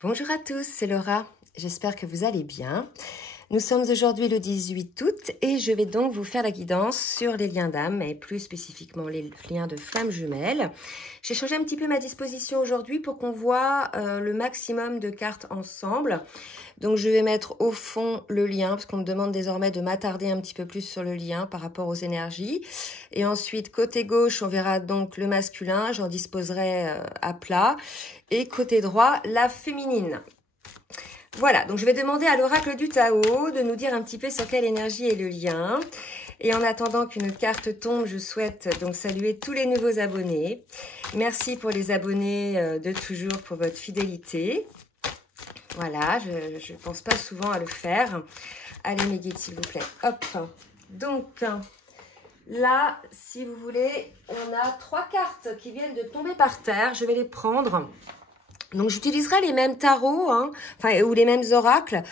Bonjour à tous, c'est Laura, j'espère que vous allez bien. Nous sommes aujourd'hui le 18 août et je vais donc vous faire la guidance sur les liens d'âme et plus spécifiquement les liens de flammes jumelles. J'ai changé un petit peu ma disposition aujourd'hui pour qu'on voit le maximum de cartes ensemble. Donc je vais mettre au fond le lien parce qu'on me demande désormais de m'attarder un petit peu plus sur le lien par rapport aux énergies. Et ensuite côté gauche on verra donc le masculin, j'en disposerai à plat. Et côté droit la féminine. Voilà, donc je vais demander à l'oracle du Tao de nous dire un petit peu sur quelle énergie est le lien. Et en attendant qu'une carte tombe, je souhaite donc saluer tous les nouveaux abonnés. Merci pour les abonnés de toujours pour votre fidélité. Voilà, je ne pense pas souvent à le faire. Allez mes guides s'il vous plaît. Hop. Donc là, si vous voulez, on a 3 cartes qui viennent de tomber par terre. Je vais les prendre. Donc, j'utiliserai les mêmes tarots, ou les mêmes oracles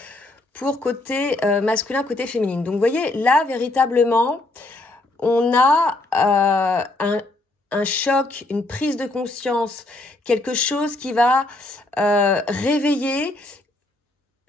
pour côté masculin, côté féminine. Donc, vous voyez, là, véritablement, on a un choc, une prise de conscience, quelque chose qui va réveiller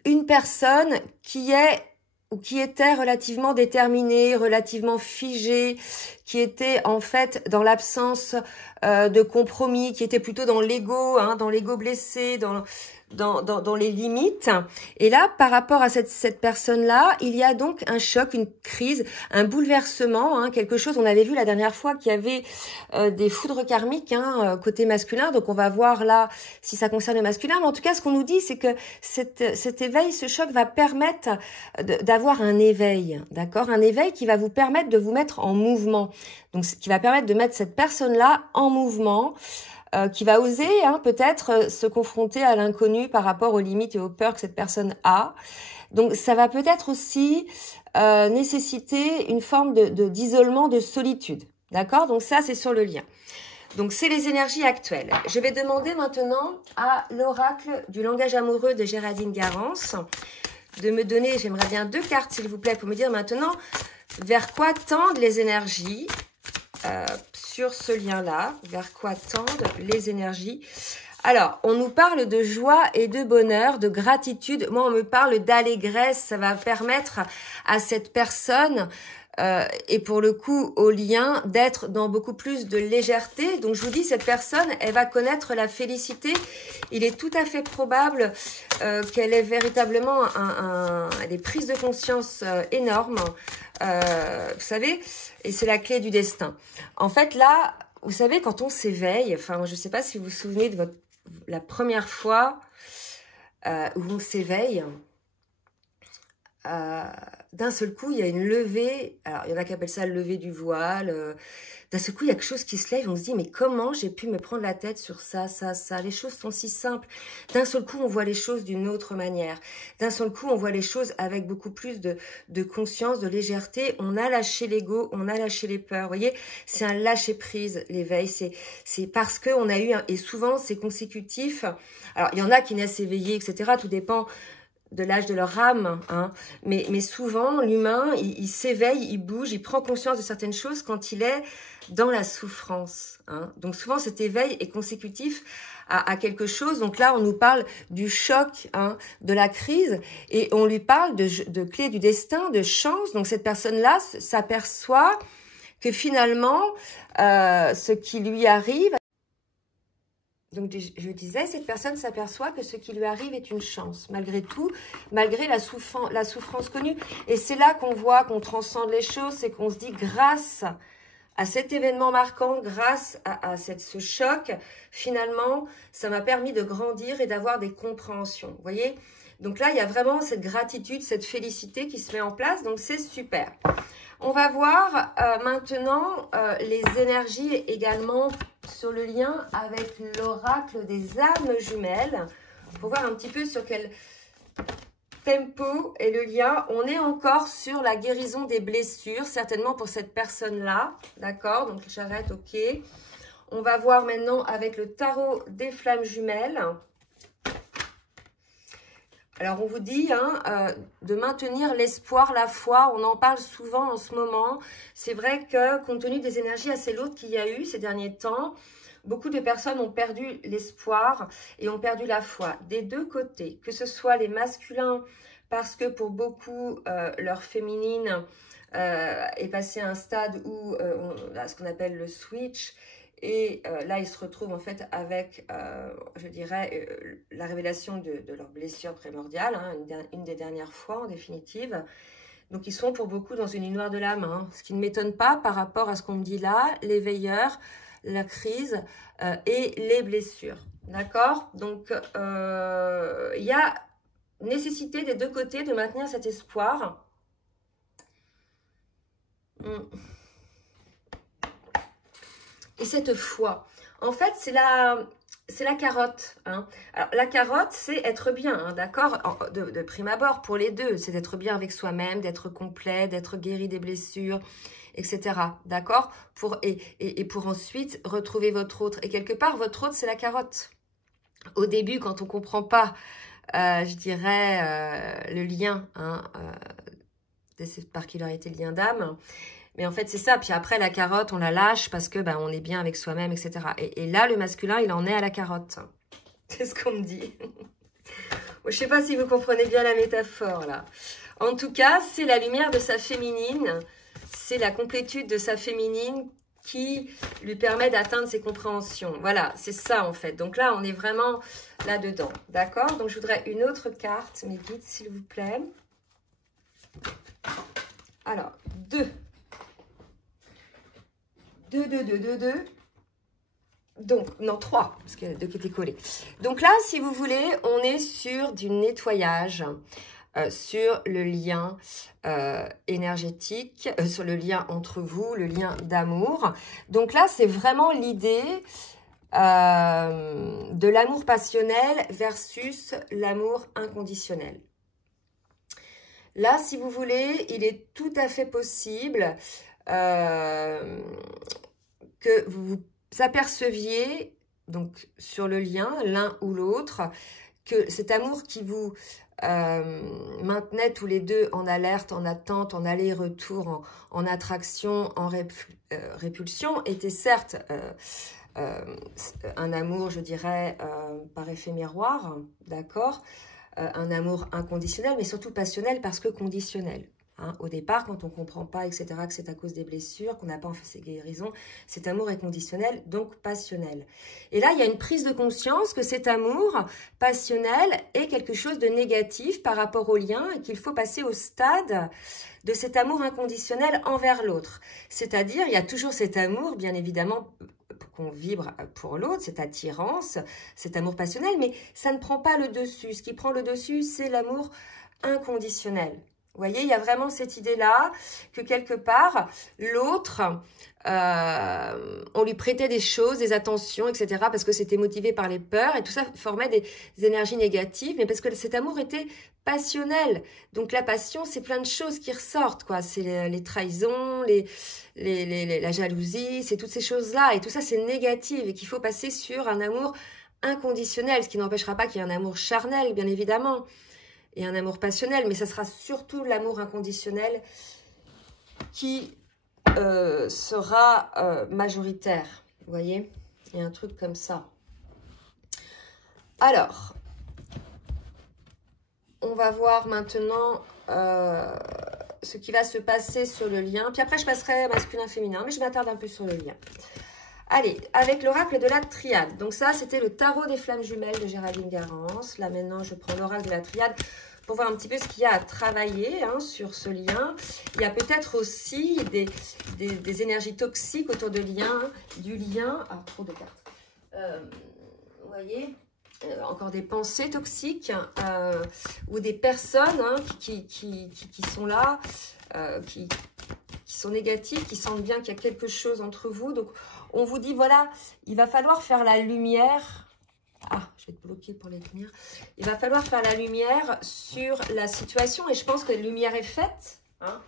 une personne qui est ou qui était relativement déterminée, relativement figée, qui était en fait dans l'absence de compromis, qui était plutôt dans l'ego, dans l'ego blessé, dans les limites. Et là, par rapport à cette personne-là, il y a donc un choc, une crise, un bouleversement, quelque chose, on avait vu la dernière fois qu'il y avait des foudres karmiques côté masculin, donc on va voir là si ça concerne le masculin, mais en tout cas, ce qu'on nous dit, c'est que cet éveil, ce choc va permettre d'avoir un éveil, d'accord? Un éveil qui va vous permettre de vous mettre en mouvement, donc qui va permettre de mettre cette personne-là en mouvement, qui va oser peut-être se confronter à l'inconnu par rapport aux limites et aux peurs que cette personne a. Donc ça va peut-être aussi nécessiter une forme d'isolement, de solitude. D'accord? Donc ça, c'est sur le lien. Donc c'est les énergies actuelles. Je vais demander maintenant à l'oracle du langage amoureux de Géraldine Garance de me donner, j'aimerais bien 2 cartes s'il vous plaît, pour me dire maintenant vers quoi tendent les énergies sur ce lien-là, vers quoi tendent les énergies. Alors, on nous parle de joie et de bonheur, de gratitude. Moi, on me parle d'allégresse. Ça va permettre à cette personne, et pour le coup, au lien, d'être dans beaucoup plus de légèreté. Donc, je vous dis, cette personne, elle va connaître la félicité. Il est tout à fait probable qu'elle ait véritablement des prises de conscience énormes. Vous savez, et c'est la clé du destin. En fait, là, vous savez, quand on s'éveille, enfin, je ne sais pas si vous vous souvenez de la première fois où on s'éveille, d'un seul coup, il y a une levée. Alors, il y en a qui appellent ça le lever du voile. D'un seul coup, il y a quelque chose qui se lève. On se dit, mais comment j'ai pu me prendre la tête sur ça, ça, ça? Les choses sont si simples. D'un seul coup, on voit les choses d'une autre manière. D'un seul coup, on voit les choses avec beaucoup plus de conscience, de légèreté. On a lâché l'ego, on a lâché les peurs. Vous voyez, c'est un lâcher-prise, l'éveil. C'est parce qu'on a eu, et souvent, c'est consécutif. Alors, il y en a qui naissent éveillés, etc. Tout dépend de l'âge de leur âme, mais souvent l'humain il s'éveille, il bouge, il prend conscience de certaines choses quand il est dans la souffrance, donc souvent cet éveil est consécutif à quelque chose. Donc là on nous parle du choc, de la crise, et on lui parle de clé du destin, de chance. Donc cette personne là s'aperçoit que finalement ce qui lui arrive, donc je disais, cette personne s'aperçoit que ce qui lui arrive est une chance, malgré tout, malgré la souffrance connue. Et c'est là qu'on voit qu'on transcende les choses, c'est qu'on se dit grâce à cet événement marquant, grâce à ce choc, finalement, ça m'a permis de grandir et d'avoir des compréhensions. Vous voyez? Donc là, il y a vraiment cette gratitude, cette félicité qui se met en place, donc c'est super. On va voir maintenant les énergies également sur le lien avec l'oracle des âmes jumelles, pour voir un petit peu sur quel tempo est le lien. On est encore sur la guérison des blessures, certainement pour cette personne-là, d'accord? Donc j'arrête, ok. On va voir maintenant avec le tarot des flammes jumelles. Alors, on vous dit de maintenir l'espoir, la foi. On en parle souvent en ce moment. C'est vrai que, compte tenu des énergies assez lourdes qu'il y a eu ces derniers temps, beaucoup de personnes ont perdu l'espoir et ont perdu la foi des deux côtés, que ce soit les masculins, parce que pour beaucoup, leur féminine est passée à un stade où on a ce qu'on appelle le switch, et là, ils se retrouvent en fait avec, je dirais, la révélation de leur blessure primordiale, hein, une des dernières fois en définitive. Donc, ils sont pour beaucoup dans une nuit noire de l'âme, hein, ce qui ne m'étonne pas par rapport à ce qu'on me dit là, les veilleurs, la crise et les blessures. D'accord? Donc, il y a nécessité des deux côtés de maintenir cet espoir. Et cette foi. En fait, c'est la carotte. Hein. Alors, la carotte, c'est être bien, hein, d'accord, de prime abord, pour les deux. C'est d'être bien avec soi-même, d'être complet, d'être guéri des blessures, etc. D'accord, et pour ensuite retrouver votre autre. Et quelque part, votre autre, c'est la carotte. Au début, quand on ne comprend pas, je dirais, le lien, hein, de cette particularité, le lien d'âme. Mais en fait, c'est ça. Puis après, la carotte, on la lâche parce que on est bien avec soi-même, etc. Et là, le masculin, il en est à la carotte. C'est ce qu'on me dit. Je ne sais pas si vous comprenez bien la métaphore, là. En tout cas, c'est la lumière de sa féminine. C'est la complétude de sa féminine qui lui permet d'atteindre ses compréhensions. Voilà, c'est ça, en fait. Donc là, on est vraiment là-dedans. D'accord? Donc, je voudrais une autre carte, mes guides, s'il vous plaît. Alors, 2. 2. Donc, non, 3, parce qu'il y a 2 qui étaient collés. Donc là, si vous voulez, on est sur du nettoyage, sur le lien énergétique, sur le lien entre vous, le lien d'amour. Donc là, c'est vraiment l'idée de l'amour passionnel versus l'amour inconditionnel. Là, si vous voulez, il est tout à fait possible que vous vous aperceviez, donc sur le lien, l'un ou l'autre, que cet amour qui vous maintenait tous les deux en alerte, en attente, en aller-retour, en attraction, en répulsion, était certes un amour, je dirais, par effet miroir, d'accord, un amour inconditionnel, mais surtout passionnel parce que conditionnel. Hein, au départ, quand on ne comprend pas, etc., que c'est à cause des blessures, qu'on n'a pas en fait ces guérisons, cet amour est conditionnel, donc passionnel. Et là, il y a une prise de conscience que cet amour passionnel est quelque chose de négatif par rapport au lien et qu'il faut passer au stade de cet amour inconditionnel envers l'autre. C'est-à-dire, il y a toujours cet amour, bien évidemment, qu'on vibre pour l'autre, cette attirance, cet amour passionnel, mais ça ne prend pas le dessus. Ce qui prend le dessus, c'est l'amour inconditionnel. Vous voyez, il y a vraiment cette idée-là que quelque part, l'autre, on lui prêtait des choses, des attentions, etc. parce que c'était motivé par les peurs et tout ça formait des énergies négatives, mais parce que cet amour était passionnel. Donc la passion, c'est plein de choses qui ressortent, quoi. C'est les trahisons, la jalousie, c'est toutes ces choses-là. Et tout ça, c'est négatif et qu'il faut passer sur un amour inconditionnel, ce qui n'empêchera pas qu'il y ait un amour charnel, bien évidemment. Et un amour passionnel, mais ça sera surtout l'amour inconditionnel qui sera majoritaire. Vous voyez? Il y a un truc comme ça. Alors, on va voir maintenant ce qui va se passer sur le lien. Puis après, je passerai masculin-féminin, mais je m'attarde un peu sur le lien. Allez, avec l'oracle de la triade. Donc ça, c'était le tarot des flammes jumelles de Géraldine Garance. Là, maintenant, je prends l'oracle de la triade pour voir un petit peu ce qu'il y a à travailler hein, sur ce lien. Il y a peut-être aussi des énergies toxiques autour du lien. Ah, trop de cartes. Vous voyez, encore des pensées toxiques ou des personnes hein, qui sont là, qui sont négatives, qui sentent bien qu'il y a quelque chose entre vous. Donc, on vous dit, voilà, il va falloir faire la lumière. Ah, je vais te bloquer pour les lumières. Il va falloir faire la lumière sur la situation. Et je pense que la lumière est faite. Hein.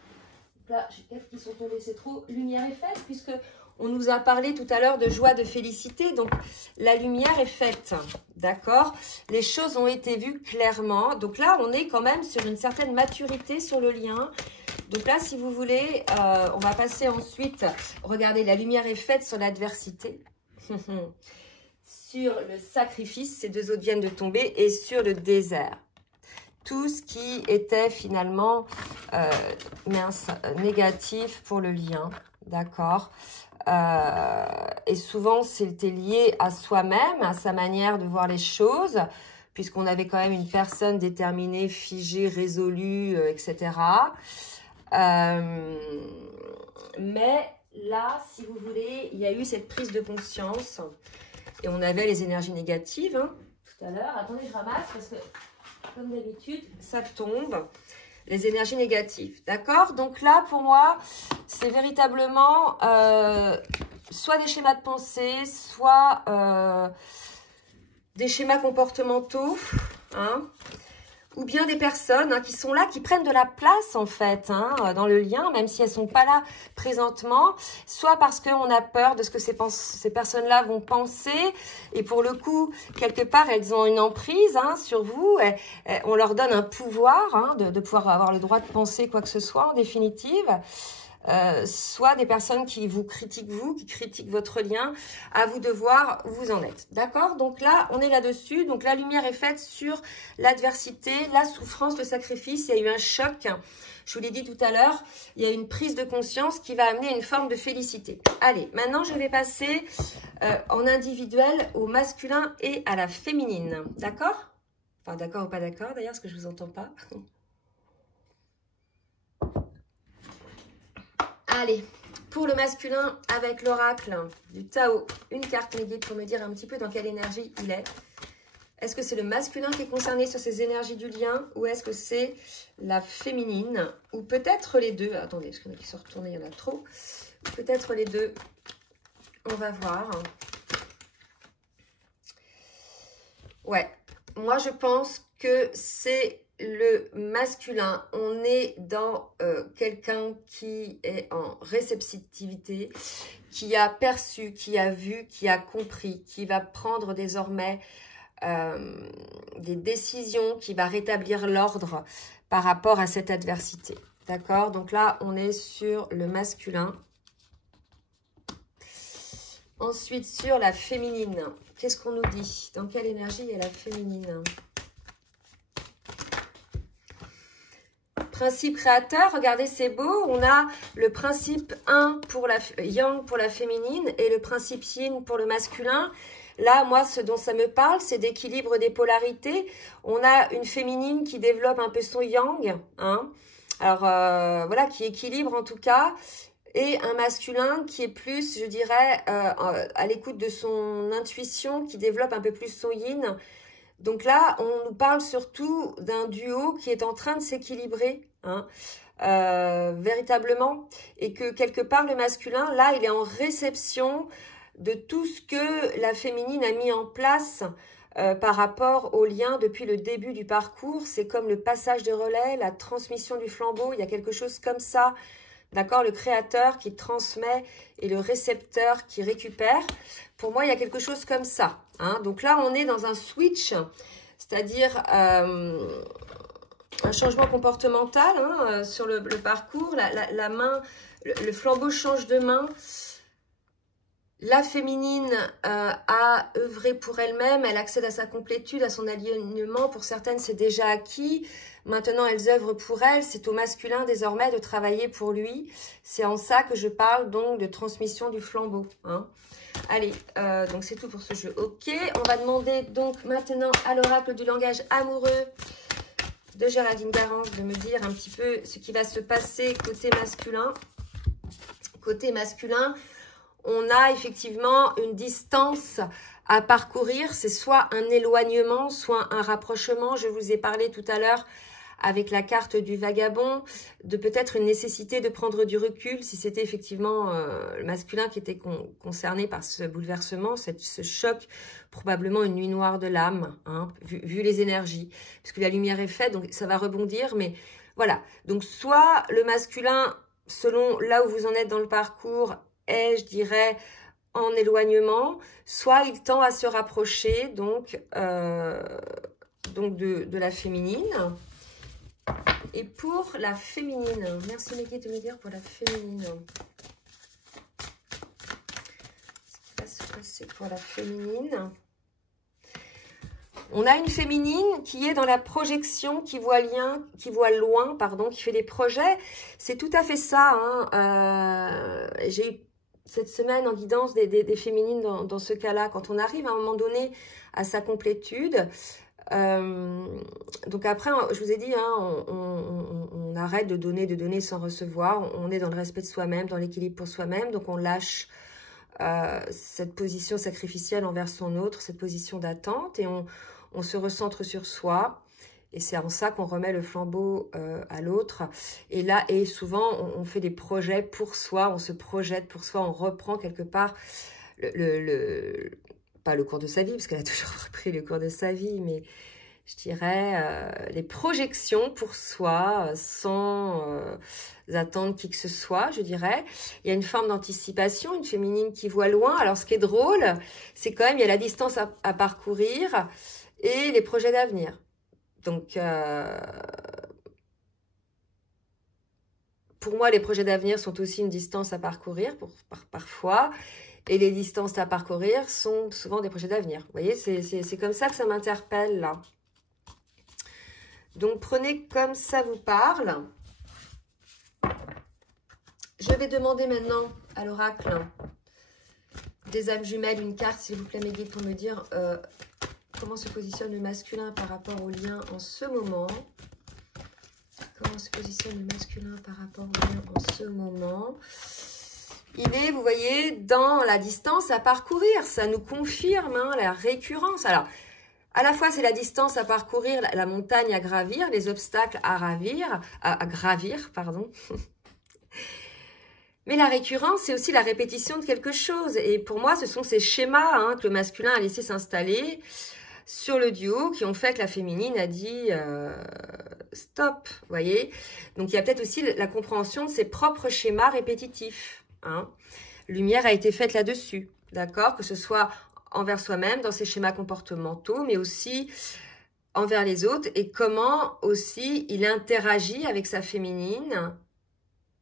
Là, j'ai quelques qui sont tombés, c'est trop. Lumière est faite, puisque on nous a parlé tout à l'heure de joie, de félicité. Donc, la lumière est faite. D'accord? Les choses ont été vues clairement. Donc là, on est quand même sur une certaine maturité sur le lien. Donc là, si vous voulez, on va passer ensuite, regardez, la lumière est faite sur l'adversité. sur le sacrifice, ces deux autres viennent de tomber, et sur le désert. Tout ce qui était finalement négatif pour le lien, d'accord. Et souvent, c'était lié à soi-même, à sa manière de voir les choses, puisqu'on avait quand même une personne déterminée, figée, résolue, etc. Mais là, si vous voulez, il y a eu cette prise de conscience. Et on avait les énergies négatives, hein, tout à l'heure. Attendez, je ramasse parce que, comme d'habitude, ça tombe. Les énergies négatives, d'accord? Donc là, pour moi, c'est véritablement soit des schémas de pensée, soit des schémas comportementaux, hein, ou bien des personnes hein, qui sont là, qui prennent de la place en fait hein, dans le lien, même si elles ne sont pas là présentement, soit parce qu'on a peur de ce que ces personnes-là vont penser, et pour le coup, quelque part, elles ont une emprise hein, sur vous, on leur donne un pouvoir hein, de pouvoir avoir le droit de penser quoi que ce soit en définitive. Soit des personnes qui vous critiquent qui critiquent votre lien, à vous de voir où vous en êtes. D'accord? Donc là, on est là-dessus. Donc la lumière est faite sur l'adversité, la souffrance, le sacrifice. Il y a eu un choc. Je vous l'ai dit tout à l'heure, il y a une prise de conscience qui va amener une forme de félicité. Allez, maintenant je vais passer en individuel au masculin et à la féminine. D'accord? Enfin, d'accord ou pas d'accord d'ailleurs, parce que je ne vous entends pas. Allez, pour le masculin, avec l'oracle du Tao, une carte me guide pour me dire un petit peu dans quelle énergie il est. Est-ce que c'est le masculin qui est concerné sur ces énergies du lien ou est-ce que c'est la féminine ou peut-être les deux? Attendez, parce qu'il y en a qui sont retournés, il y en a trop. Peut-être les deux. On va voir. Ouais, moi je pense que c'est le masculin. On est dans quelqu'un qui est en réceptivité, qui a perçu, qui a vu, qui a compris, qui va prendre désormais des décisions, qui va rétablir l'ordre par rapport à cette adversité. D'accord? Donc là, on est sur le masculin. Ensuite, sur la féminine. Qu'est-ce qu'on nous dit? Dans quelle énergie est la féminine? Principe créateur, regardez, c'est beau. On a le principe 1 pour la yang pour la féminine et le principe yin pour le masculin. Là, moi, ce dont ça me parle, c'est d'équilibre des polarités. On a une féminine qui développe un peu son yang, hein. Alors, voilà, qui équilibre en tout cas. Et un masculin qui est plus, je dirais, à l'écoute de son intuition, qui développe un peu plus son yin. Donc là, on nous parle surtout d'un duo qui est en train de s'équilibrer, hein, véritablement. Et que quelque part, le masculin, là, il est en réception de tout ce que la féminine a mis en place par rapport au lien depuis le début du parcours. C'est comme le passage de relais, la transmission du flambeau. Il y a quelque chose comme ça. D'accord, le créateur qui transmet et le récepteur qui récupère. Pour moi, il y a quelque chose comme ça. Hein. Donc là, on est dans un switch, c'est-à-dire un changement comportemental hein, sur le parcours. La main, le flambeau change de main. La féminine a œuvré pour elle-même, elle accède à sa complétude, à son alignement. Pour certaines, c'est déjà acquis. Maintenant, elles œuvrent pour elle. C'est au masculin désormais de travailler pour lui. C'est en ça que je parle donc de transmission du flambeau. Hein. Allez, donc c'est tout pour ce jeu. Ok, on va demander donc maintenant à l'oracle du langage amoureux de Géraldine Garance de me dire un petit peu ce qui va se passer côté masculin. Côté masculin, on a effectivement une distance à parcourir. C'est soit un éloignement, soit un rapprochement. Je vous ai parlé tout à l'heure avec la carte du vagabond de peut-être une nécessité de prendre du recul si c'était effectivement le masculin qui était concerné par ce bouleversement, ce choc, probablement une nuit noire de l'âme, hein, vu les énergies. Puisque la lumière est faite, donc ça va rebondir. Mais voilà, donc soit le masculin, selon là où vous en êtes dans le parcours, est, je dirais, en éloignement, soit il tend à se rapprocher donc de la féminine. Et pour la féminine, merci Meggy de me dire pour la féminine. Ce qui va se passer c'est pour la féminine. On a une féminine qui est dans la projection, qui voit loin, pardon, qui fait des projets. C'est tout à fait ça. Hein. J'ai eu cette semaine en guidance des féminines dans ce cas-là. Quand on arrive à un moment donné à sa complétude, donc après, je vous ai dit, hein, on arrête de donner sans recevoir. On est dans le respect de soi-même, dans l'équilibre pour soi-même. Donc on lâche cette position sacrificielle envers son autre, cette position d'attente, et on se recentre sur soi, et c'est en ça qu'on remet le flambeau à l'autre. Et là, et souvent, on fait des projets pour soi, on se projette pour soi, on reprend quelque part pas le cours de sa vie, parce qu'elle a toujours repris le cours de sa vie, mais je dirais les projections pour soi, sans attendre qui que ce soit, je dirais. Il y a une forme d'anticipation, une féminine qui voit loin. Alors, ce qui est drôle, c'est quand même, il y a la distance à parcourir, et les projets d'avenir. Donc, pour moi, les projets d'avenir sont aussi une distance à parcourir, parfois, et les distances à parcourir sont souvent des projets d'avenir. Vous voyez, c'est comme ça que ça m'interpelle, là. Donc, prenez comme ça vous parle. Je vais demander maintenant à l'oracle des âmes jumelles une carte, s'il vous plaît, mes guides, pour me dire... comment se positionne le masculin par rapport au lien en ce moment? Comment se positionne le masculin par rapport au lien en ce moment? Il est, vous voyez, dans la distance à parcourir. Ça nous confirme hein, la récurrence. Alors, à la fois, c'est la distance à parcourir, la montagne à gravir, les obstacles à gravir, pardon. Mais la récurrence, c'est aussi la répétition de quelque chose. Et pour moi, ce sont ces schémas hein, que le masculin a laissé s'installer sur le duo qui ont fait que la féminine a dit stop, vous voyez. Donc, il y a peut-être aussi la compréhension de ses propres schémas répétitifs. Hein. Lumière a été faite là-dessus, d'accord? Que ce soit envers soi-même, dans ses schémas comportementaux, mais aussi envers les autres, et comment aussi il interagit avec sa féminine,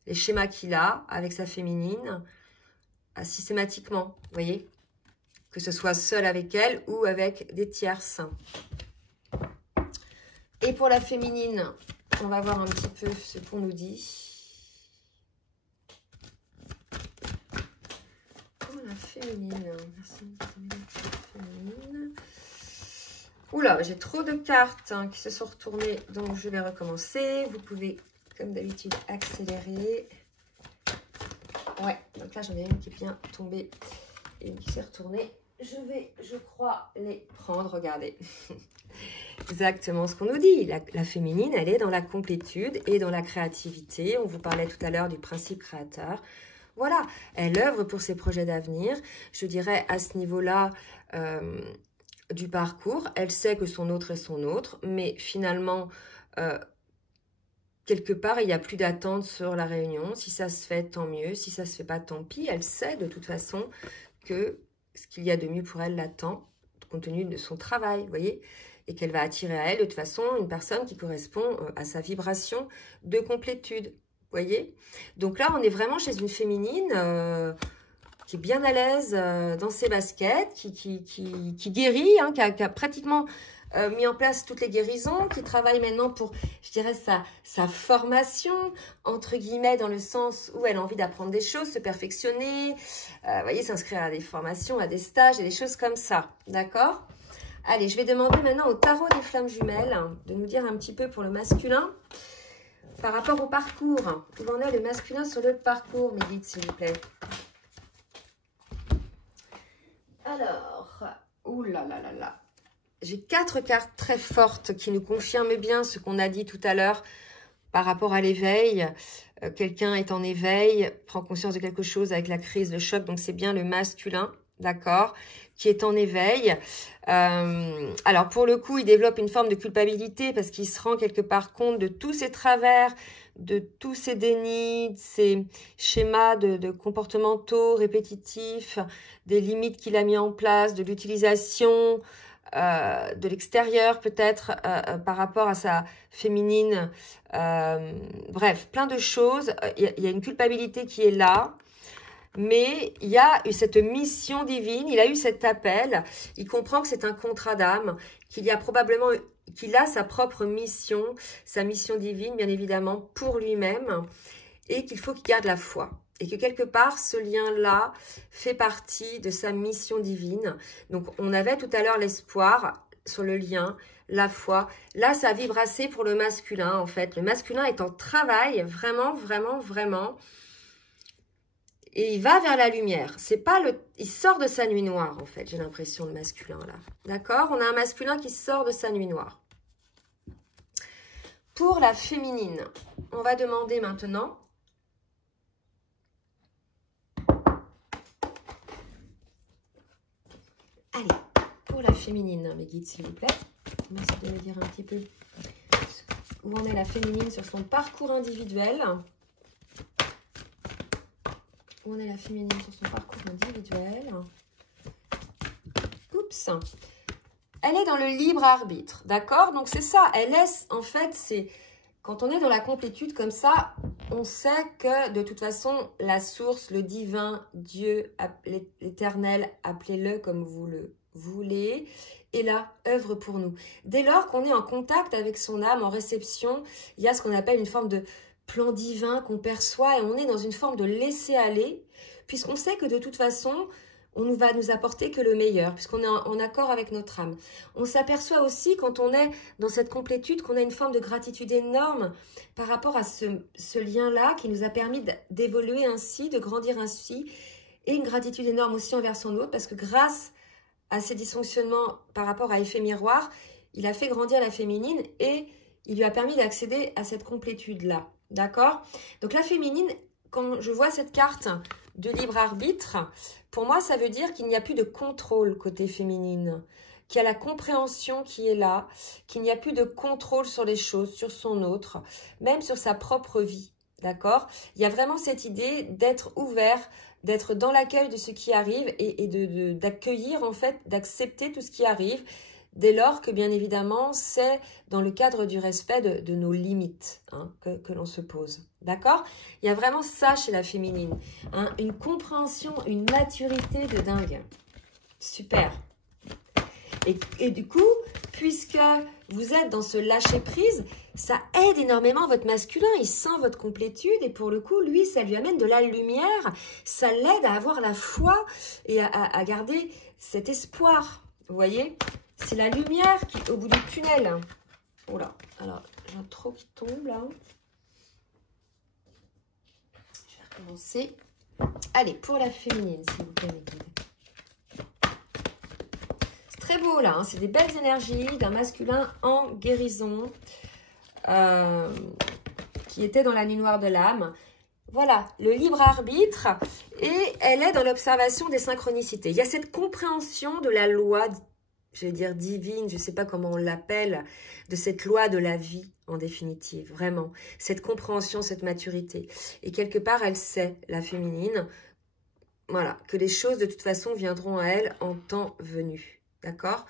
les schémas qu'il a avec sa féminine, systématiquement, vous voyez? Que ce soit seul avec elle ou avec des tierces. Et pour la féminine, on va voir un petit peu ce qu'on nous dit. Pour la féminine, féminine. Oula, j'ai trop de cartes hein, qui se sont retournées, donc je vais recommencer. Vous pouvez, comme d'habitude, accélérer. Ouais, donc là j'en ai une qui est bien tombée et une qui s'est retournée. Je vais, je crois, les prendre. Regardez. Exactement ce qu'on nous dit. La féminine, elle est dans la complétude et dans la créativité. On vous parlait tout à l'heure du principe créateur. Voilà, elle œuvre pour ses projets d'avenir. Je dirais à ce niveau-là du parcours, elle sait que son autre est son autre, mais finalement, quelque part, il n'y a plus d'attente sur la réunion. Si ça se fait, tant mieux. Si ça se fait pas, tant pis. Elle sait de toute façon que ce qu'il y a de mieux pour elle l'attend, compte tenu de son travail, vous voyez, et qu'elle va attirer à elle de toute façon une personne qui correspond à sa vibration de complétude, vous voyez. Donc là, on est vraiment chez une féminine qui est bien à l'aise dans ses baskets, qui guérit, hein, qui a pratiquement mis en place toutes les guérisons, qui travaille maintenant pour, je dirais, sa formation, entre guillemets, dans le sens où elle a envie d'apprendre des choses, se perfectionner, vous voyez, s'inscrire à des formations, à des stages et des choses comme ça, d'accord? Allez, je vais demander maintenant au tarot des flammes jumelles de nous dire un petit peu pour le masculin, par rapport au parcours. Où en est le masculin sur le parcours, mes guides, s'il vous plaît? Alors, oulala. J'ai 4 cartes très fortes qui nous confirment bien ce qu'on a dit tout à l'heure par rapport à l'éveil. Quelqu'un est en éveil, prend conscience de quelque chose avec la crise, le choc. Donc, c'est bien le masculin, d'accord, qui est en éveil. Alors, pour le coup, il développe une forme de culpabilité parce qu'il se rend quelque part compte de tous ses travers, de tous ces dénis, de ces schémas de comportementaux répétitifs, des limites qu'il a mis en place, de l'utilisation de l'extérieur peut-être par rapport à sa féminine. Bref, plein de choses. Il y a une culpabilité qui est là. mais il y a eu cette mission divine, il a eu cet appel, il comprend que c'est un contrat d'âme, qu'il a sa propre mission, sa mission divine, bien évidemment, pour lui-même, et qu'il faut qu'il garde la foi. Et que quelque part, ce lien-là fait partie de sa mission divine. Donc, on avait tout à l'heure l'espoir sur le lien, la foi. Là, ça vibre assez pour le masculin, en fait. Le masculin est en travail, vraiment, vraiment, vraiment. Et il va vers la lumière. C'est pas il sort de sa nuit noire, en fait, j'ai l'impression, le masculin, là. D'accord? On a un masculin qui sort de sa nuit noire. Pour la féminine, on va demander maintenant... Allez, pour la féminine, mes guides, s'il vous plaît. Merci de me dire un petit peu où en est la féminine sur son parcours individuel. Où en est la féminine sur son parcours individuel. Oups. Elle est dans le libre arbitre, d'accord? Donc, c'est ça. Elle laisse, en fait, c'est... Quand on est dans la complétude comme ça, on sait que de toute façon, la source, le divin, Dieu, l'éternel, appelez-le comme vous le voulez, est là, œuvre pour nous. Dès lors qu'on est en contact avec son âme, en réception, il y a ce qu'on appelle une forme de plan divin qu'on perçoit et on est dans une forme de laisser-aller, puisqu'on sait que de toute façon, on ne va nous apporter que le meilleur, puisqu'on est en accord avec notre âme. On s'aperçoit aussi, quand on est dans cette complétude, qu'on a une forme de gratitude énorme par rapport à ce lien-là qui nous a permis d'évoluer ainsi, de grandir ainsi, et une gratitude énorme aussi envers son autre, parce que grâce à ces dysfonctionnements par rapport à effet miroir, il a fait grandir la féminine et il lui a permis d'accéder à cette complétude-là. D'accord? Donc la féminine, quand je vois cette carte de libre arbitre, pour moi, ça veut dire qu'il n'y a plus de contrôle côté féminine, qu'il y a la compréhension qui est là, qu'il n'y a plus de contrôle sur les choses, sur son autre, même sur sa propre vie, d'accord? Il y a vraiment cette idée d'être ouvert, d'être dans l'accueil de ce qui arrive et d'accueillir, en fait, d'accepter tout ce qui arrive, dès lors que, bien évidemment, c'est dans le cadre du respect de nos limites hein, que l'on se pose. D'accord? Il y a vraiment ça chez la féminine. Hein, une compréhension, une maturité de dingue. Super. Et du coup, puisque vous êtes dans ce lâcher-prise, ça aide énormément votre masculin. Il sent votre complétude et pour le coup, lui, ça lui amène de la lumière. Ça l'aide à avoir la foi et à garder cet espoir. Vous voyez? C'est la lumière qui est au bout du tunnel. Oh là, alors, j'ai un trop qui tombe là. Je vais recommencer. Allez, pour la féminine, s'il vous plaît, mes guides. C'est très beau là, hein, c'est des belles énergies d'un masculin en guérison qui était dans la nuit noire de l'âme. Voilà, le libre arbitre et elle est dans l'observation des synchronicités. Il y a cette compréhension de la loi, je vais dire divine, je ne sais pas comment on l'appelle, de cette loi de la vie en définitive, vraiment. Cette compréhension, cette maturité. Et quelque part, elle sait, la féminine, voilà, que les choses de toute façon viendront à elle en temps venu. D'accord?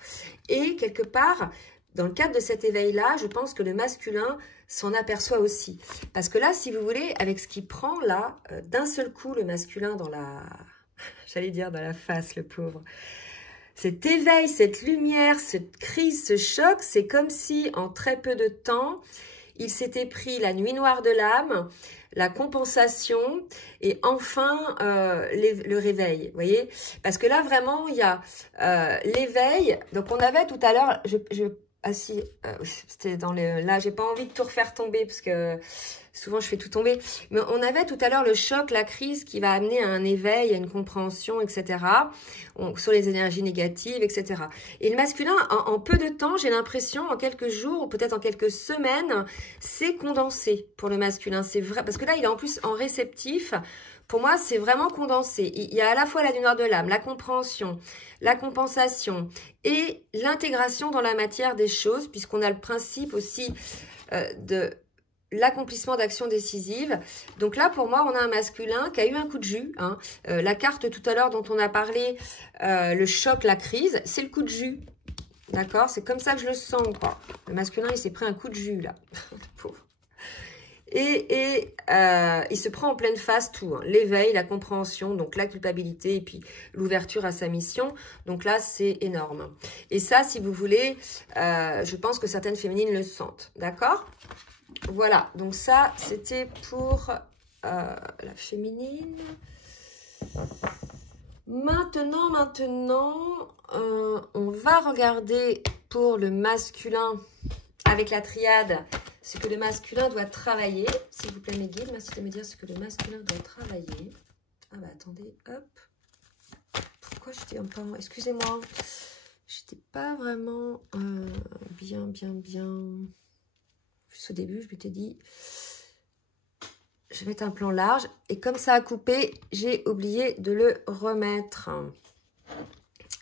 Et quelque part, dans le cadre de cet éveil-là, je pense que le masculin s'en aperçoit aussi. Parce que là, si vous voulez, avec ce qu'il prend là, d'un seul coup, le masculin dans la... J'allais dire dans la face, le pauvre. Cet éveil, cette lumière, cette crise, ce choc, c'est comme si en très peu de temps, il s'était pris la nuit noire de l'âme, la compensation et enfin le réveil, vous voyez? Parce que là, vraiment, il y a l'éveil. Donc, on avait tout à l'heure, ah si, c'était dans le... Là, j'ai pas envie de tout refaire tomber parce que souvent, je fais tout tomber. Mais on avait tout à l'heure le choc, la crise qui va amener à un éveil, à une compréhension, etc. Sur les énergies négatives, etc. Et le masculin, en peu de temps, j'ai l'impression, en quelques jours, ou peut-être en quelques semaines, c'est condensé pour le masculin. C'est vrai, parce que là, il est en plus en réceptif. Pour moi, c'est vraiment condensé. Il y a à la fois la lumière de l'âme, la compréhension, la compensation et l'intégration dans la matière des choses, puisqu'on a le principe aussi de l'accomplissement d'actions décisives. Donc là, pour moi, on a un masculin qui a eu un coup de jus. Hein. La carte tout à l'heure dont on a parlé, le choc, la crise, c'est le coup de jus. D'accord? C'est comme ça que je le sens, quoi. Le masculin, il s'est pris un coup de jus, là. Pauvre. Et il se prend en pleine face tout, hein. L'éveil, la compréhension, donc la culpabilité et puis l'ouverture à sa mission. Donc là, c'est énorme. Et ça, si vous voulez, je pense que certaines féminines le sentent. D'accord? Voilà, donc ça, c'était pour la féminine. Maintenant, on va regarder pour le masculin avec la triade, ce que le masculin doit travailler. S'il vous plaît, mes guides, merci de me dire ce que le masculin doit travailler. Ah bah attendez, hop. Pourquoi j'étais un peu... Excusez-moi, j'étais pas vraiment bien. Juste au début, je m'étais dit... Je vais mettre un plan large. Et comme ça a coupé, j'ai oublié de le remettre.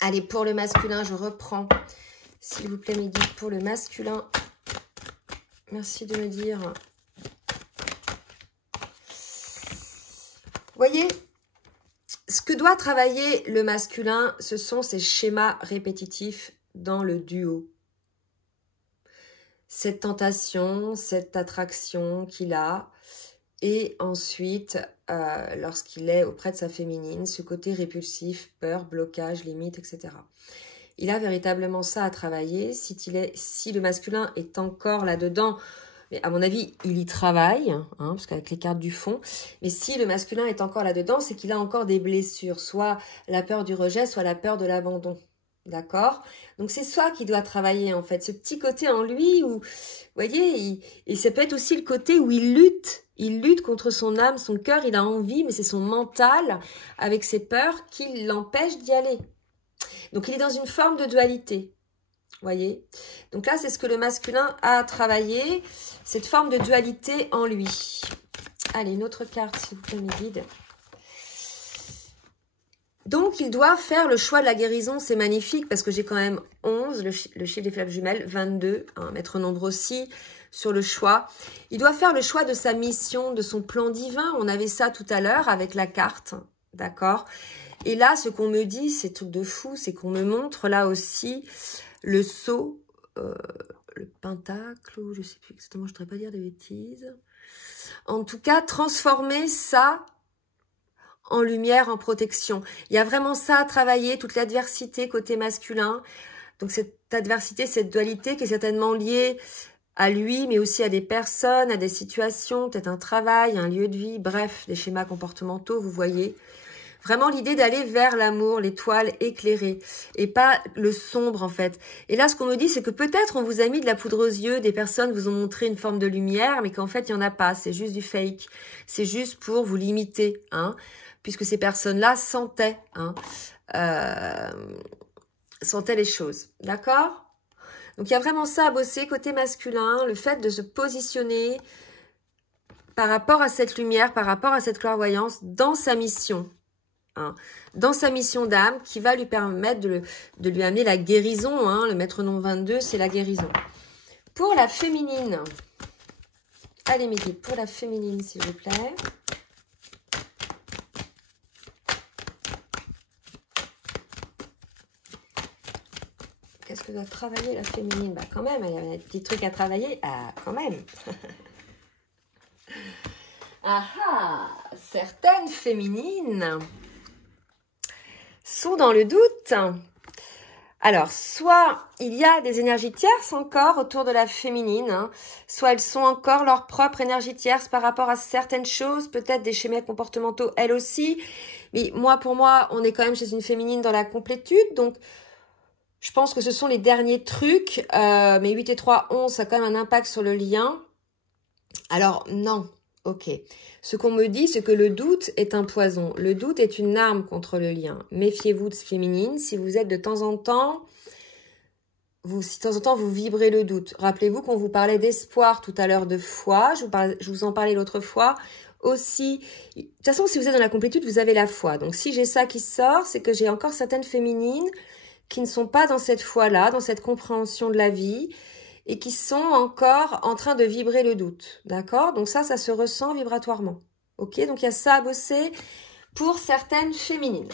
Allez, pour le masculin, je reprends. S'il vous plaît, mes guides, pour le masculin... Merci de me dire. Voyez, ce que doit travailler le masculin, ce sont ces schémas répétitifs dans le duo. Cette tentation, cette attraction qu'il a. Et ensuite, lorsqu'il est auprès de sa féminine, ce côté répulsif, peur, blocage, limite, etc. Il a véritablement ça à travailler. Si le masculin est encore là-dedans, mais à mon avis, il y travaille, hein, parce qu'avec les cartes du fond. Mais si le masculin est encore là-dedans, c'est qu'il a encore des blessures, soit la peur du rejet, soit la peur de l'abandon. D'accord? Donc c'est ça qu'il doit travailler en fait. Ce petit côté en lui où, vous voyez, et ça peut être aussi le côté où il lutte. Il lutte contre son âme, son cœur, il a envie, mais c'est son mental avec ses peurs qui l'empêche d'y aller. Donc, il est dans une forme de dualité, voyez. Donc là, c'est ce que le masculin a à travailler, cette forme de dualité en lui. Allez, une autre carte, s'il vous plaît, mes guides. Donc, il doit faire le choix de la guérison, c'est magnifique, parce que j'ai quand même 11, le chiffre des flammes jumelles, 22, un maître nombre aussi, sur le choix. Il doit faire le choix de sa mission, de son plan divin. On avait ça tout à l'heure avec la carte, d'accord ? Et là, ce qu'on me dit, c'est truc de fou, c'est qu'on me montre là aussi le sceau, le pentacle, ou je sais plus exactement, je ne voudrais pas dire des bêtises. En tout cas, transformer ça en lumière, en protection. Il y a vraiment ça à travailler, toute l'adversité côté masculin. Donc cette adversité, cette dualité qui est certainement liée à lui, mais aussi à des personnes, à des situations, peut-être un travail, un lieu de vie, bref, des schémas comportementaux, vous voyez. Vraiment l'idée d'aller vers l'amour, l'étoile éclairée, et pas le sombre en fait. Et là, ce qu'on me dit, c'est que peut-être on vous a mis de la poudre aux yeux, des personnes vous ont montré une forme de lumière, mais qu'en fait, il n'y en a pas, c'est juste du fake. C'est juste pour vous limiter, hein, puisque ces personnes-là sentaient, hein, sentaient les choses, d'accord ? Donc, il y a vraiment ça à bosser, côté masculin, le fait de se positionner par rapport à cette lumière, par rapport à cette clairvoyance, dans sa mission. Hein, dans sa mission d'âme, qui va lui permettre de lui amener la guérison. Hein, le maître nom 22, c'est la guérison. Pour la féminine, allez mes guides, pour la féminine, s'il vous plaît. Qu'est-ce que doit travailler la féminine? Bah quand même, elle a des petits trucs à travailler. Ah, quand même. Ah ah, certaines féminines sont dans le doute. Alors, soit il y a des énergies tierces encore autour de la féminine, hein, soit elles sont encore leur propre énergie tierce par rapport à certaines choses, peut-être des schémas comportementaux elles aussi. Mais pour moi, on est quand même chez une féminine dans la complétude, donc je pense que ce sont les derniers trucs. Mais 8 et 3, 11, ça a quand même un impact sur le lien. Alors, non. Ok. Ce qu'on me dit, c'est que le doute est un poison. Le doute est une arme contre le lien. Méfiez-vous de ce féminine. Si vous êtes de temps en temps, vous vibrez le doute. Rappelez-vous qu'on vous parlait d'espoir tout à l'heure, de foi. Je vous en parlais l'autre fois. Aussi, de toute façon, si vous êtes dans la complétude, vous avez la foi. Donc, si j'ai ça qui sort, c'est que j'ai encore certaines féminines qui ne sont pas dans cette foi-là, dans cette compréhension de la vie, et qui sont encore en train de vibrer le doute, d'accord? Donc ça se ressent vibratoirement, ok? Donc il y a ça à bosser pour certaines féminines.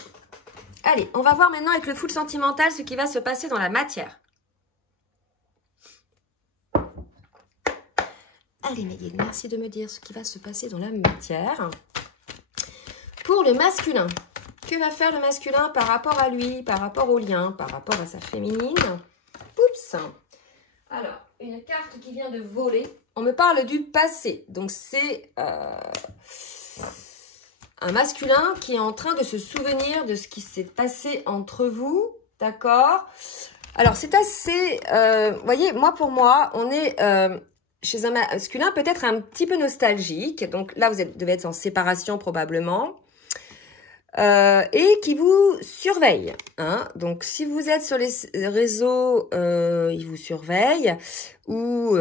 Allez, on va voir maintenant avec le full sentimental ce qui va se passer dans la matière. Allez mes guides, merci de me dire ce qui va se passer dans la matière. Pour le masculin, que va faire le masculin par rapport à lui, par rapport au lien, par rapport à sa féminine? Oups! Alors, une carte qui vient de voler. On me parle du passé. Donc, c'est un masculin qui est en train de se souvenir de ce qui s'est passé entre vous. D'accord? Alors, c'est assez... vous voyez, pour moi, on est chez un masculin peut-être un petit peu nostalgique. Donc là, vous devez être en séparation probablement. Et qui vous surveille. Hein. Donc, si vous êtes sur les réseaux, il vous surveille. Ou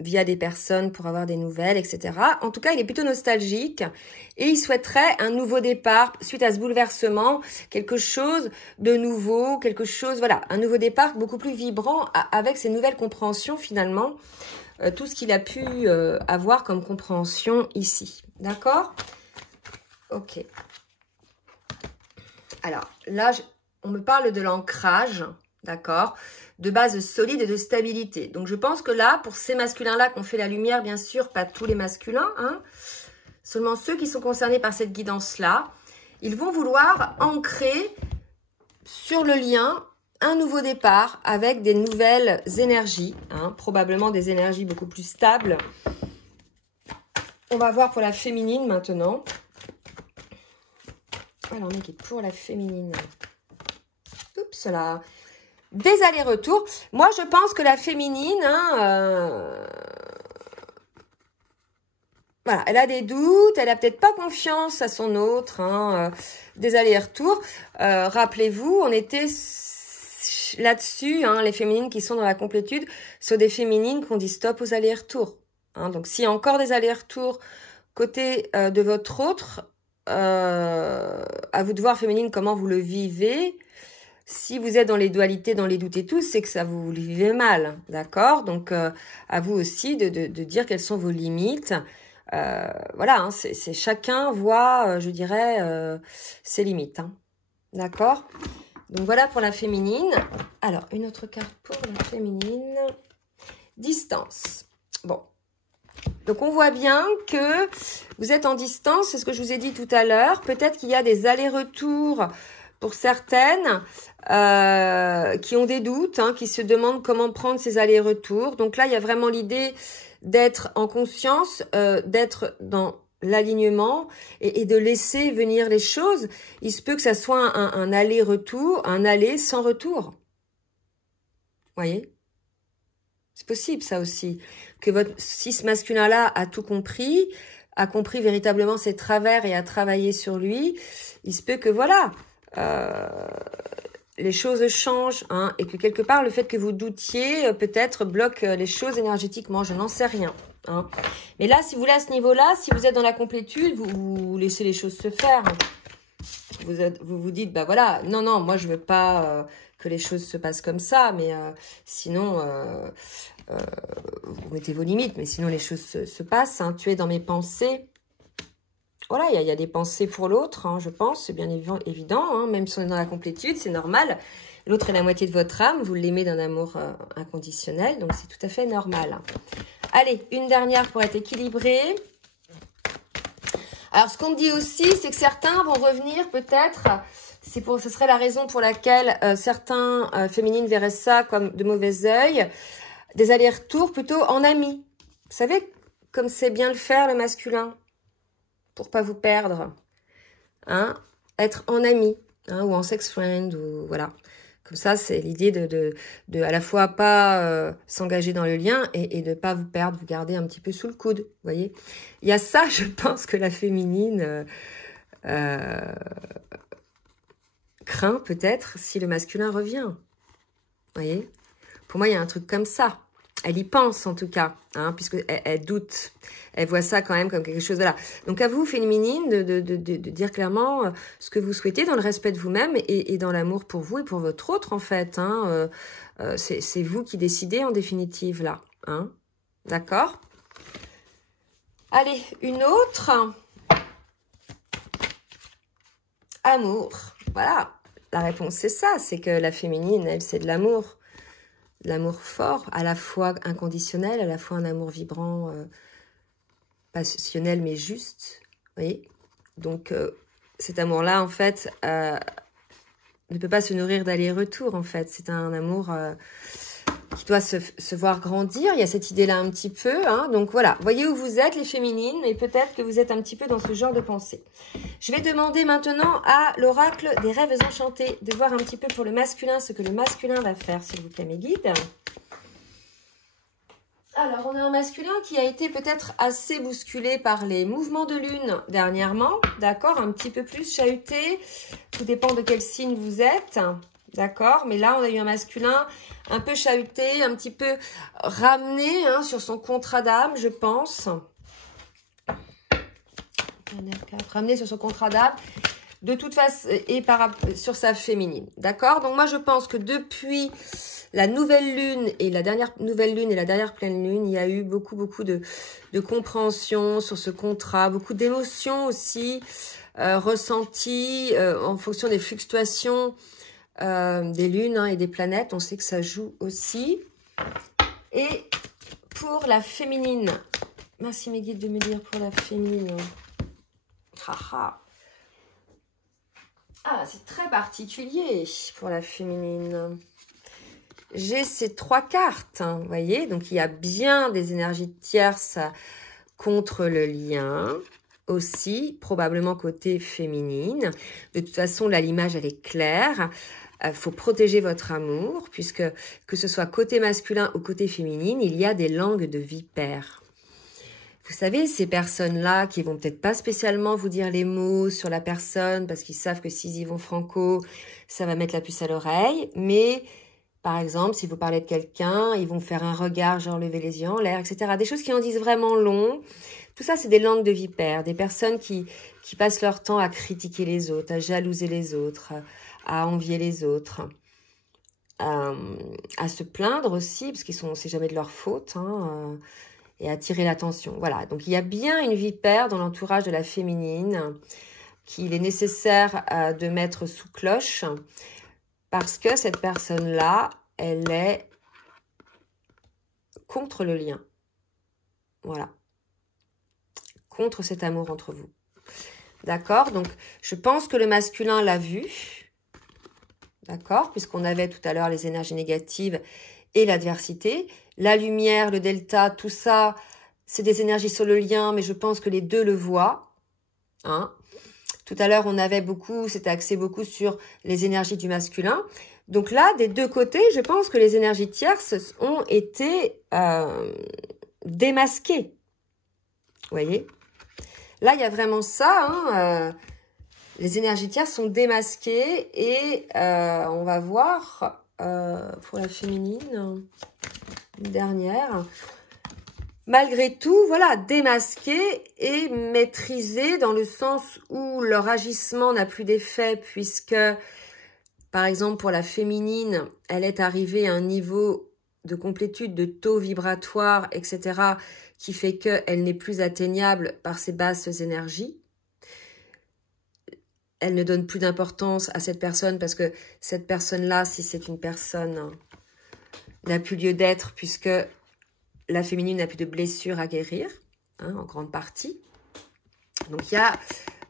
via des personnes pour avoir des nouvelles, etc. En tout cas, il est plutôt nostalgique. Et il souhaiterait un nouveau départ suite à ce bouleversement. Quelque chose de nouveau, quelque chose, voilà, un nouveau départ beaucoup plus vibrant avec ces nouvelles compréhensions finalement. Tout ce qu'il a pu avoir comme compréhension ici. D'accord? Ok. Alors, là, on me parle de l'ancrage, d'accord, de base solide et de stabilité. Donc, je pense que là, pour ces masculins-là qu'on fait la lumière, bien sûr, pas tous les masculins, hein, seulement ceux qui sont concernés par cette guidance-là, ils vont vouloir ancrer sur le lien un nouveau départ avec des nouvelles énergies, hein, probablement des énergies beaucoup plus stables. On va voir pour la féminine maintenant. Alors, on est pour la féminine. Oups là. Des allers-retours. Moi, je pense que la féminine, hein, voilà, elle a des doutes, elle a peut-être pas confiance à son autre, hein, des allers-retours. Rappelez-vous, on était là-dessus, hein, les féminines qui sont dans la complétude, sur des féminines qu'on dit stop aux allers-retours. Hein, donc, s'il y a encore des allers-retours côté de votre autre, à vous de voir féminine comment vous le vivez. Si vous êtes dans les dualités, dans les doutes et tout, c'est que ça vous le vivez mal, d'accord? Donc à vous aussi de dire quelles sont vos limites. Voilà, hein, c'est chacun voit, je dirais, ses limites, hein, d'accord? Donc voilà pour la féminine. Alors une autre carte pour la féminine. Distance. Bon. Donc, on voit bien que vous êtes en distance, c'est ce que je vous ai dit tout à l'heure. Peut-être qu'il y a des allers-retours pour certaines qui ont des doutes, hein, qui se demandent comment prendre ces allers-retours. Donc là, il y a vraiment l'idée d'être en conscience, d'être dans l'alignement et de laisser venir les choses. Il se peut que ça soit un aller-retour, un aller sans retour. Voyez ? C'est possible, ça aussi. Que votre cis masculin-là a tout compris, a compris véritablement ses travers et a travaillé sur lui. Il se peut que, voilà, les choses changent, hein, et que quelque part, le fait que vous doutiez, peut-être, bloque les choses énergétiquement. Je n'en sais rien. Hein. Mais là, si vous voulez, à ce niveau-là, si vous êtes dans la complétude, vous laissez les choses se faire. Vous vous dites, bah voilà, non, moi, je veux pas... que les choses se passent comme ça, mais sinon, vous mettez vos limites, mais sinon les choses se passent. Hein. Tu es dans mes pensées. Voilà, il y a des pensées pour l'autre, hein, je pense, c'est bien évident, hein, même si on est dans la complétude, c'est normal. L'autre est la moitié de votre âme, vous l'aimez d'un amour inconditionnel, donc c'est tout à fait normal. Allez, une dernière pour être équilibré. Alors, ce qu'on me dit aussi, c'est que certains vont revenir peut-être... ce serait la raison pour laquelle certains féminines verraient ça comme de mauvais œil. Des allers-retours plutôt en amis. Vous savez, comme c'est bien le faire le masculin, pour pas vous perdre. Hein, être en ami, hein, ou en sex friend, ou voilà. Comme ça, c'est l'idée de à la fois pas s'engager dans le lien et de pas vous perdre, vous garder un petit peu sous le coude. Vous voyez, il y a ça, je pense que la féminine... craint peut-être si le masculin revient. Vous voyez? Pour moi, il y a un truc comme ça. Elle y pense en tout cas, hein, puisqu'elle doute. Elle voit ça quand même comme quelque chose de là. Donc à vous, féminine, de dire clairement ce que vous souhaitez dans le respect de vous-même et dans l'amour pour vous et pour votre autre en fait. Hein, c'est vous qui décidez en définitive là. Hein, d'accord? Allez, une autre. Amour. Voilà. La réponse, c'est ça. C'est que la féminine, elle, c'est de l'amour. De l'amour fort, à la fois inconditionnel, à la fois un amour vibrant passionnel, mais juste. Vous voyez? Donc, cet amour-là, en fait, ne peut pas se nourrir d'aller-retour, en fait. C'est un amour qui doit se voir grandir. Il y a cette idée-là un petit peu. Hein. Donc, voilà. Voyez où vous êtes, les féminines, et peut-être que vous êtes un petit peu dans ce genre de pensée. Je vais demander maintenant à l'oracle des rêves enchantés de voir un petit peu pour le masculin ce que le masculin va faire, s'il vous plaît, mes guides. Alors, on a un masculin qui a été peut-être assez bousculé par les mouvements de lune dernièrement, d'accord, un petit peu plus chahuté, tout dépend de quel signe vous êtes, d'accord, mais là, on a eu un masculin un peu chahuté, un petit peu ramené hein, sur son contrat d'âme, je pense. Ramené sur son contrat d'âme, de toute façon, et sur sa féminine, d'accord. Donc, moi, je pense que depuis la nouvelle lune et la dernière nouvelle lune et la dernière pleine lune, il y a eu beaucoup de compréhension sur ce contrat, beaucoup d'émotions aussi ressenties en fonction des fluctuations des lunes hein, et des planètes. On sait que ça joue aussi. Et pour la féminine, merci mes guides de me dire pour la féminine. Ah, c'est très particulier pour la féminine. J'ai ces 3 cartes, hein, vous voyez. Donc, il y a bien des énergies tierces contre le lien. Aussi, probablement côté féminine. De toute façon, là, l'image, elle est claire. Faut protéger votre amour, puisque que ce soit côté masculin ou côté féminine, il y a des langues de vipère. Vous savez, ces personnes-là qui vont peut-être pas spécialement vous dire les mots sur la personne, parce qu'ils savent que s'ils y vont franco, ça va mettre la puce à l'oreille, mais... Par exemple, si vous parlez de quelqu'un, ils vont faire un regard, genre lever les yeux en l'air, etc. Des choses qui en disent vraiment long. Tout ça, c'est des langues de vipère. Des personnes qui passent leur temps à critiquer les autres, à jalouser les autres, à envier les autres, à se plaindre aussi, parce c'est jamais de leur faute, hein, et à attirer l'attention. Voilà, donc il y a bien une vipère dans l'entourage de la féminine qu'il est nécessaire de mettre sous cloche, parce que cette personne-là, elle est contre le lien. Voilà. Contre cet amour entre vous. D'accord? Donc, je pense que le masculin l'a vu. D'accord? Puisqu'on avait tout à l'heure les énergies négatives et l'adversité. La lumière, le delta, tout ça, c'est des énergies sur le lien, mais je pense que les deux le voient. Hein? Tout à l'heure, on avait c'était axé beaucoup sur les énergies du masculin. Donc là, des deux côtés, je pense que les énergies tierces ont été démasquées. Vous voyez? Là, il y a vraiment ça. Hein, les énergies tierces sont démasquées et on va voir pour la féminine, une dernière. Malgré tout, voilà, démasqués et maîtrisés dans le sens où leur agissement n'a plus d'effet puisque, par exemple, pour la féminine, elle est arrivée à un niveau de complétude, de taux vibratoire, etc., qui fait qu'elle n'est plus atteignable par ses basses énergies. Elle ne donne plus d'importance à cette personne parce que cette personne-là, si c'est une personne, n'a plus lieu d'être puisque la féminine n'a plus de blessures à guérir, hein, en grande partie. Donc, il y a,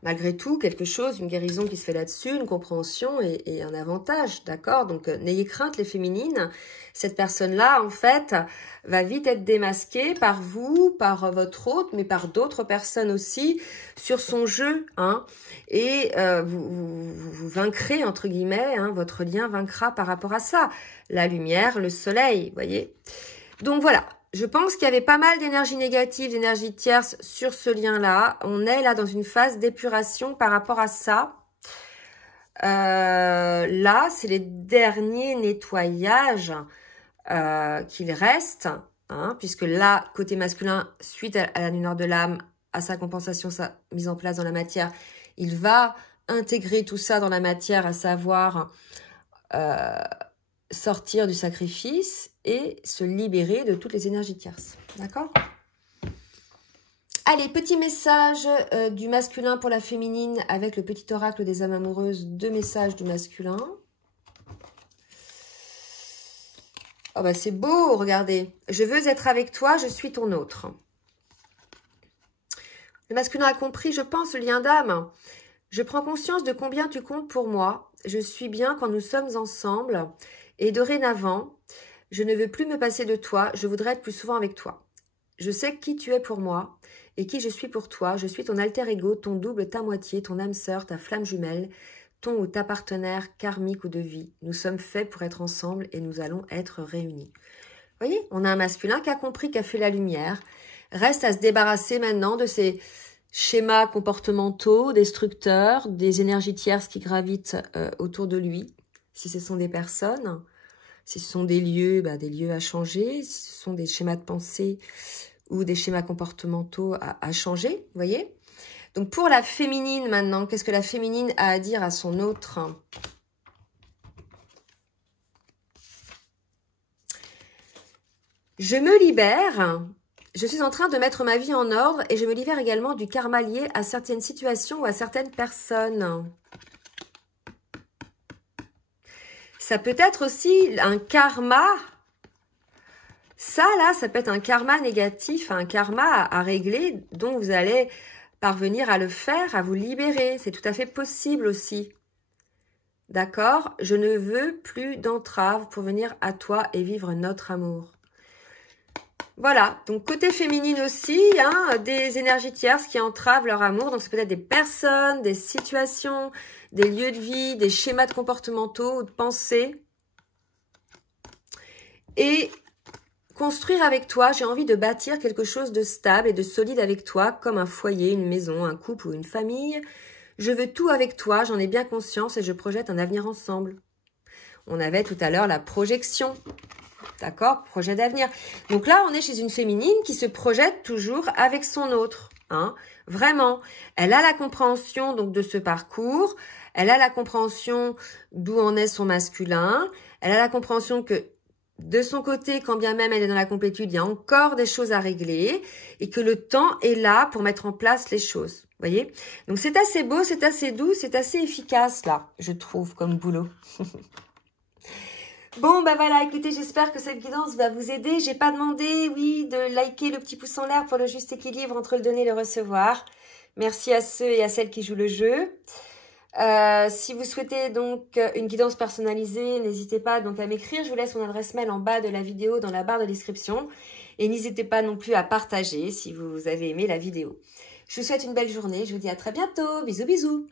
malgré tout, quelque chose, une guérison qui se fait là-dessus, une compréhension et un avantage, d'accord? Donc, n'ayez crainte, les féminines. Cette personne-là, en fait, va vite être démasquée par vous, par votre hôte, mais par d'autres personnes aussi, sur son jeu, hein. Et vous vaincrez, entre guillemets, hein, votre lien vaincra par rapport à ça. La lumière, le soleil, vous voyez? Donc, voilà. Je pense qu'il y avait pas mal d'énergie négative, d'énergie tierce sur ce lien-là. On est là dans une phase d'épuration par rapport à ça. Là, c'est les derniers nettoyages qu'il reste, hein, puisque là, côté masculin, suite à la lumière de l'âme, à sa compensation, sa mise en place dans la matière, il va intégrer tout ça dans la matière, à savoir sortir du sacrifice et se libérer de toutes les énergies tierces. D'accord? Allez, petit message du masculin pour la féminine avec le petit oracle des âmes amoureuses. 2 messages du masculin. Oh bah c'est beau, regardez. Je veux être avec toi, je suis ton autre. Le masculin a compris, je pense, le lien d'âme. Je prends conscience de combien tu comptes pour moi. Je suis bien quand nous sommes ensemble. Et dorénavant, je ne veux plus me passer de toi. Je voudrais être plus souvent avec toi. Je sais qui tu es pour moi et qui je suis pour toi. Je suis ton alter ego, ton double, ta moitié, ton âme sœur, ta flamme jumelle, ton ou ta partenaire karmique ou de vie. Nous sommes faits pour être ensemble et nous allons être réunis. Vous voyez, on a un masculin qui a compris, qui a fait la lumière. Reste à se débarrasser maintenant de ces schémas comportementaux, destructeurs, des énergies tierces qui gravitent autour de lui. Si ce sont des personnes, si ce sont des lieux à changer, si ce sont des schémas de pensée ou des schémas comportementaux à changer, vous voyez. Donc pour la féminine maintenant, qu'est-ce que la féminine a à dire à son autre? Je me libère. Je suis en train de mettre ma vie en ordre et je me libère également du karma lié à certaines situations ou à certaines personnes. Ça peut être aussi un karma. Ça, là, ça peut être un karma négatif, un karma à régler dont vous allez parvenir à le faire, à vous libérer. C'est tout à fait possible aussi. D'accord? Je ne veux plus d'entrave pour venir à toi et vivre notre amour. Voilà, donc côté féminine aussi, hein, des énergies tierces qui entravent leur amour. Donc c'est peut-être des personnes, des situations, des lieux de vie, des schémas de comportementaux ou de pensée. Et construire avec toi, j'ai envie de bâtir quelque chose de stable et de solide avec toi, comme un foyer, une maison, un couple ou une famille. Je veux tout avec toi, j'en ai bien conscience et je projette un avenir ensemble. On avait tout à l'heure la projection. D'accord? Projet d'avenir. Donc là, on est chez une féminine qui se projette toujours avec son autre. Hein? Vraiment. Elle a la compréhension donc de ce parcours. Elle a la compréhension d'où en est son masculin. Elle a la compréhension que de son côté, quand bien même elle est dans la complétude, il y a encore des choses à régler et que le temps est là pour mettre en place les choses. Vous voyez? Donc c'est assez beau, c'est assez doux, c'est assez efficace là, je trouve, comme boulot. Bon, bah voilà, écoutez, j'espère que cette guidance va vous aider. J'ai pas demandé, oui, de liker le petit pouce en l'air pour le juste équilibre entre le donner et le recevoir. Merci à ceux et à celles qui jouent le jeu. Si vous souhaitez donc une guidance personnalisée, n'hésitez pas donc à m'écrire. Je vous laisse mon adresse mail en bas de la vidéo dans la barre de description. Et n'hésitez pas non plus à partager si vous avez aimé la vidéo. Je vous souhaite une belle journée. Je vous dis à très bientôt. Bisous, bisous.